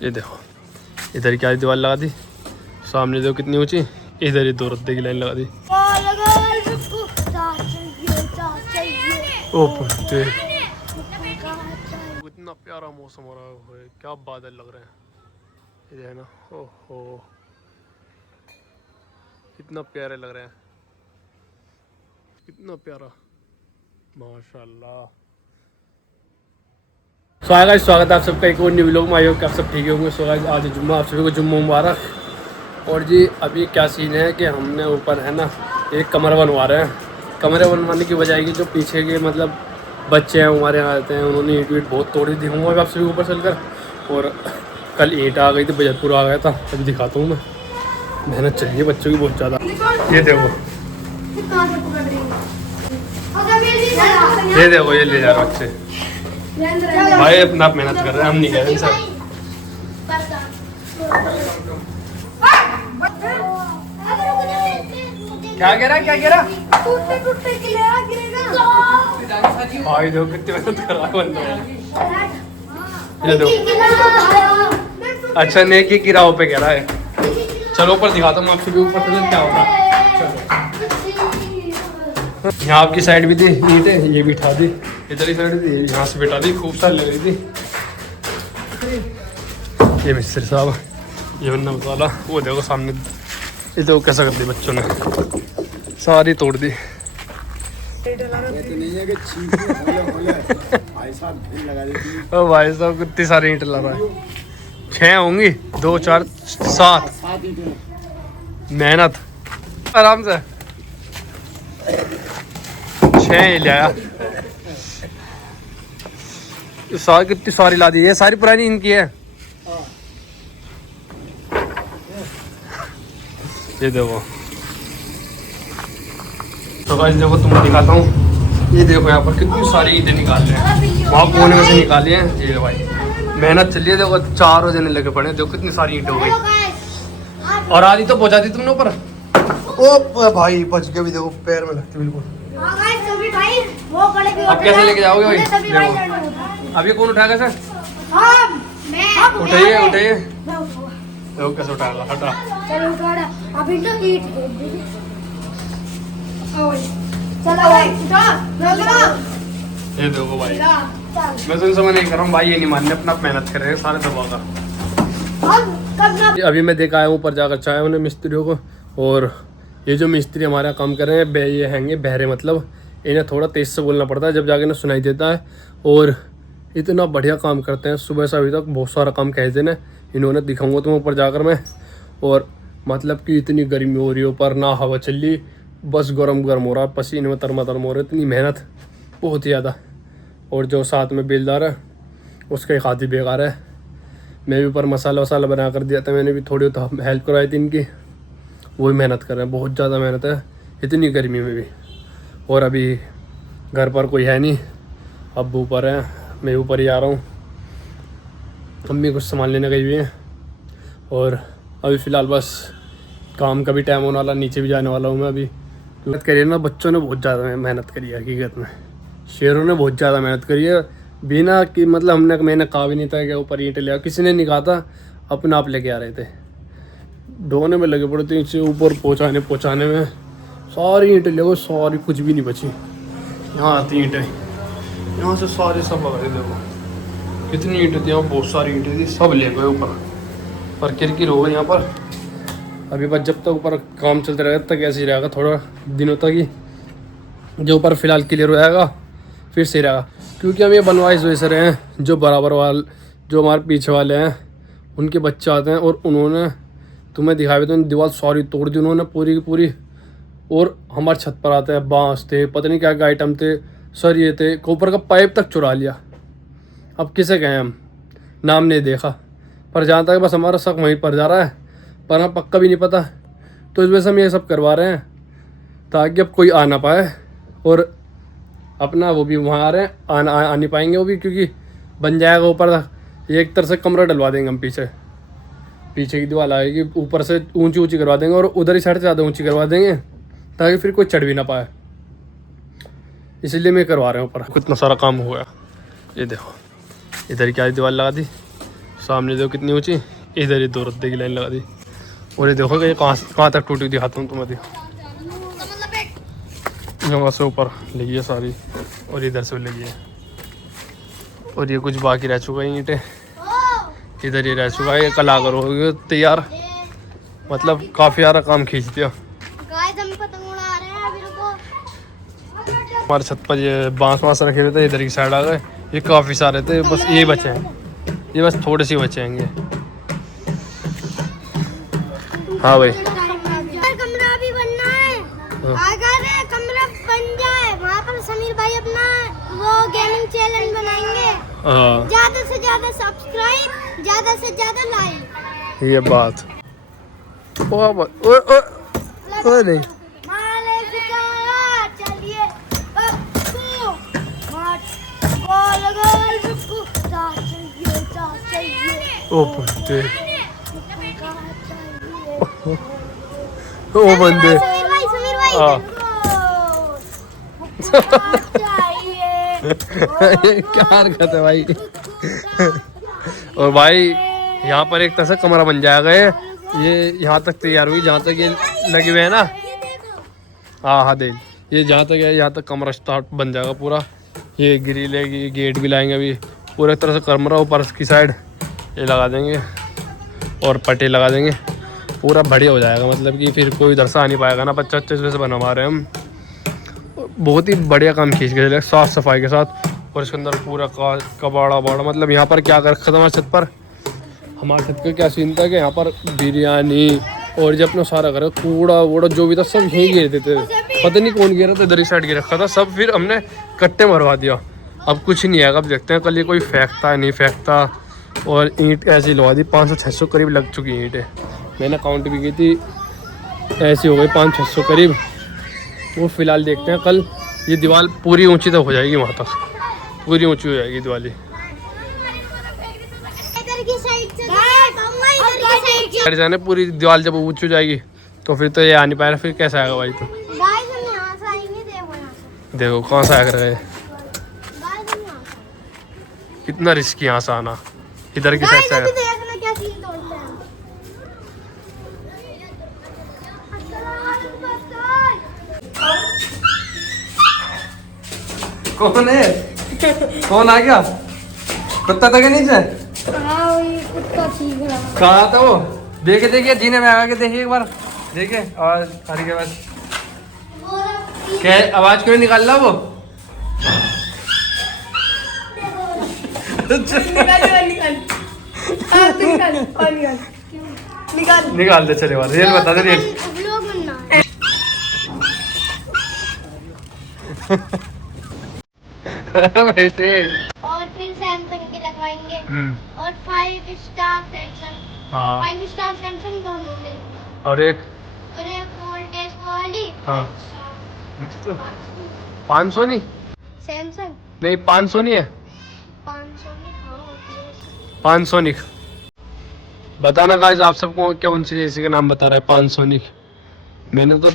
ये देखो इधर क्या दीवार लगा दी, सामने देखो कितनी ऊंची, इधर ही 2 रद्दे की लाइन लगा दी। ओ पुत्ते, इतना प्यारा मौसम हो रहा है, क्या बादल लग रहे हैं ये है ना। ओहो कितना प्यारे लग रहे हैं, कितना प्यारा, माशाल्लाह। स्वागत है आप सबका एक और न्यू व्लॉग में। आयोग आप सब ठीक होंगे। सो गाइस आज जुम्मा, आप सभी को जुम्मा मुबारक। और जी अभी क्या सीन है कि हमने ऊपर है ना एक कमरा बनवा रहे हैं। कमरे बनवाने की वजह की जो पीछे के मतलब बच्चे हैं हमारे यहाँ आते हैं, उन्होंने ईंट वीट बहुत तोड़ी थी। हूँ आप सभी ऊपर चलकर, और कल ईंट आ गई थी, बजटपुर आ गया था। अभी दिखाता हूँ मैं, मेहनत चल रही है बच्चों की बहुत ज़्यादा। ये देखो ये ले जा रहे बच्चे भाई, अपना आप मेहनत कर रहे हैं, हम नहीं कर रहे सर। क्या कह रहा भाई, देखो कितनी मेहनत कर रहा है बंदा। ये देखो, अच्छा नेकी की राह पे कह रहा है। चलो ऊपर दिखाता हूँ आपसे भी, ऊपर से क्या होगा। यहाँ आपकी साइड भी थी ईंट है, ये भी उठा दी, इधर ही साइड थी, यहाँ से बिठा दी, खूब सारी लग रही थी। ये मिस्त्री साहब, ये बन्ना मसाला, वो देखो सामने, ये देखो कैसा कर दी बच्चों ने, सारी तोड़ दी। ओ भाई साहब कितनी सारी ईंट लगा है, 6 होंगी, 2 4 7 मेहनत आराम से 6 ले आया। सारी कितनी सारी ला दी है, सारी पुरानी इनकी है। ये देखो, तो गाइस देखो तुम्हें दिखाता हूँ, ये देखो यहाँ पर कितनी सारी ईंटें निकाल रहे हैं, वहाँ कोने में से निकाली हैं। ये भाई मेहनत चलिए, देखो 4 जने लगे पड़े, देखो कितनी सारी ईंटें हो गई, और आधी तो पहुँचा दी तुमने ऊपर। ओ भाई बच गए भी, देखो पैर में लगती बिल्कुल। अब कैसे लेके जाओगे भाई? देखो अब ये कौन उठाएगा सर? उठाइए उठाइए, देखो कैसे उठाएगा, हटा। ये देखो भाई, मैं तो समझ नहीं कर रहा हूँ भाई, ये नहीं मानने, अपना मेहनत कर रहे हैं सारे दबागा। अभी मैं देखा है ऊपर जाकर चाहे उन्हें मिस्त्रियों को, और ये जो मिस्त्री हमारा काम कर रहे हैं ये हैंगे बहरे, मतलब इन्हें थोड़ा तेज़ से बोलना पड़ता है, जब जाके इन्हें सुनाई देता है। और इतना बढ़िया काम करते हैं, सुबह से अभी तक बहुत सारा काम कह देना इन्होंने, दिखाऊंगा तुम्हें ऊपर जाकर मैं। और मतलब कि इतनी गर्मी हो रही है ऊपर, ना हवा चल रही, बस गरम हो रहा है, पसीने में तरम हो रहा है, इतनी मेहनत बहुत ही ज़्यादा। और जो साथ में बेलदार है उसका एक हाथ ही बेकार है। मैं भी ऊपर मसाला वसाला बना कर दिया था, मैंने भी थोड़ी तो हेल्प करवाई थी इनकी, वो भी मेहनत कर रहे हैं, बहुत ज़्यादा मेहनत है इतनी गर्मी में भी। और अभी घर पर कोई है नहीं, अब ऊपर है, मैं ऊपर ही आ रहा हूँ, अम्मी कुछ सामान लेने गई हुई हैं। और अभी फ़िलहाल बस काम का भी टाइम होने वाला, नीचे भी जाने वाला हूँ मैं अभी। मेहनत करी है ना बच्चों ने, बहुत ज़्यादा मेहनत करी है हकीकत में, शेरों ने बहुत ज़्यादा मेहनत करी है, बिना कि मतलब मैंने कहा भी नहीं था कि ऊपर ईंट ले आओ, किसी ने नहीं कहा था, अपने आप लेके आ रहे थे, ढोने में लगे पड़े थे, इसे ऊपर पहुँचाने में सारी ईंटें ले गए, सारी कुछ भी नहीं बची। यहाँ आती ईंटें, यहाँ से सारे सब आ गए, देखो कितनी ईंटें थी यहाँ, बहुत सारी ईंटें थी, सब ले गए ऊपर, पर किरकिर हो गई यहाँ पर। अभी बस जब तक ऊपर काम चलते रहेगा तक ऐसे ही रहेगा, थोड़ा दिनों तक ही, जो ऊपर फिलहाल क्लियर हो जाएगा फिर सही रहेगा। क्योंकि हम ये बनवा इस वजह से रहे हैं, जो बराबर वाले जो हमारे पीछे वाले हैं उनके बच्चे आते हैं, और उन्होंने तुम्हें दिखाया तो दीवार सारी तोड़ दी उन्होंने पूरी की पूरी। और हमारे छत पर आते हैं, बांस थे, पता नहीं क्या क्या आइटम थे, सरिये थे, ऊपर का पाइप तक चुरा लिया। अब किसे कहें, हम नाम नहीं देखा, पर जहाँ तक बस हमारा शक वहीं पर जा रहा है, पर हम पक्का भी नहीं पता। तो इस वजह से हम ये सब करवा रहे हैं ताकि अब कोई आ ना पाए, और अपना वो भी वहाँ आ रहे हैं, आ नहीं पाएंगे वो भी, क्योंकि बन जाएगा ऊपर एक तरह से कमरा डलवा देंगे हम, पीछे की दीवार आएगी, ऊपर से ऊंची करवा देंगे, और उधर ही साइड से ज़्यादा ऊंची करवा देंगे ताकि फिर कोई चढ़ भी ना पाए, इसलिए मैं करवा रहे हैं ऊपर। कितना सारा काम हुआ, ये देखो इधर क्या दीवार लगा दी, सामने देखो कितनी ऊंची, इधर ही 2 रद्दे की लाइन लगा दी। और ये देखो कि ये कहाँ तक टूटी, दिखाता हूँ तुम्हें। देखो यहाँ से ऊपर लगी है सारी, और इधर से लगी है। और ये कुछ बाकी रह चुका है ईंटें, इधर ही रह चुका है। ये कल आकर होगी तैयार, मतलब काफ़ी सारा काम खींच दिया। हमारे छत पर ये बांस रखे हुए थे, इधर की साइड आ गए। ये काफ़ी सारे थे, बस ये बचे हैं, ये बस थोड़े से बचेंगे। हाँ भाई, कमरा भी बनना है। अगर कमरा बन जाए वहाँ पर समीर भाई अपना वो गेमिंग चैनल बनाएंगे। ज्यादा से ज्यादा सब्सक्राइब, ज्यादा से ज्यादा लाइक। ये बात ओ नहीं, चलिए ओ बंदे, ओ बंदे, समीर भाई क्या हरकत है भाई। और भाई यहाँ पर एक तरह से कमरा बन जाएगा। ये यहाँ तक तैयार हुई, जहाँ तक ये लगे हुए हैं ना। हाँ देख, ये जहाँ तक है यहाँ तक कमरा स्टार्ट बन जाएगा पूरा। ये ग्रिल है, गेट भी लाएंगे अभी पूरा तरह से। कमरा ऊपर की साइड ये लगा देंगे और पट्टे लगा देंगे, पूरा बढ़िया हो जाएगा। मतलब कि फिर कोई इधर से आ नहीं पाएगा ना। 25 से बनवा रहे हैं हम, बहुत ही बढ़िया काम खींच के चले, साफ सफाई के साथ। और इसके अंदर पूरा कबाड़ा बाड़ा, मतलब यहाँ पर क्या कर रखा था हमारे छत पर। हमारे छत का क्या सीन था कि यहाँ पर बिरयानी और जो अपना सारा घर कूड़ा वूड़ा जो भी था सब यहीं गिर देते थे। पता नहीं कौन गिरा था, इधर ही साइड गिर रखा था सब। फिर हमने कट्टे मरवा दिया, अब कुछ नहीं आएगा। अब देखते हैं कल ये कोई फेंकता है नहीं फेंकता। और ईंट ऐसी लगा दी, 500-600 करीब लग चुकी है ईंटें। मैंने काउंट भी की थी, ऐसी हो गई 500-600 करीब। वो फिलहाल देखते हैं कल ये दीवार पूरी ऊंची तक हो जाएगी, वहाँ तक पूरी ऊंची हो जाएगी दीवार। जाने पूरी दीवार जब ऊंची हो जाएगी तो फिर तो ये आ नहीं पाएगा, फिर कैसे आएगा भाई। तो देखो कहाँ से आकर रहे, कितना रिस्की यहाँ से आना, इधर की साइड से आएगा। कौन है, कौन आ गया? कुत्ता था क्या नीचे? कहाँ था वो? देखिए जीने में आगे देखिए एक बार, देखिए आवाज आ रही है। बस क्या आवाज क्यों निकाल रहा वो? निकाल दे, चले बार रियल बता दे, रियल। और फिर सैमसंग के लगवाएंगे और 5 स्टार सैमसंग। हाँ 5 स्टार सैमसंग दोनों में। और एक वोल्टेज वाली। हाँ 500 नहीं, सैमसंग नहीं 500 नहीं है, 500 में हाँ होती है। 500 निक। बताना गाइस आप सबको कौन सी एसी का नाम बता रहा है 500 निक। मैंने तो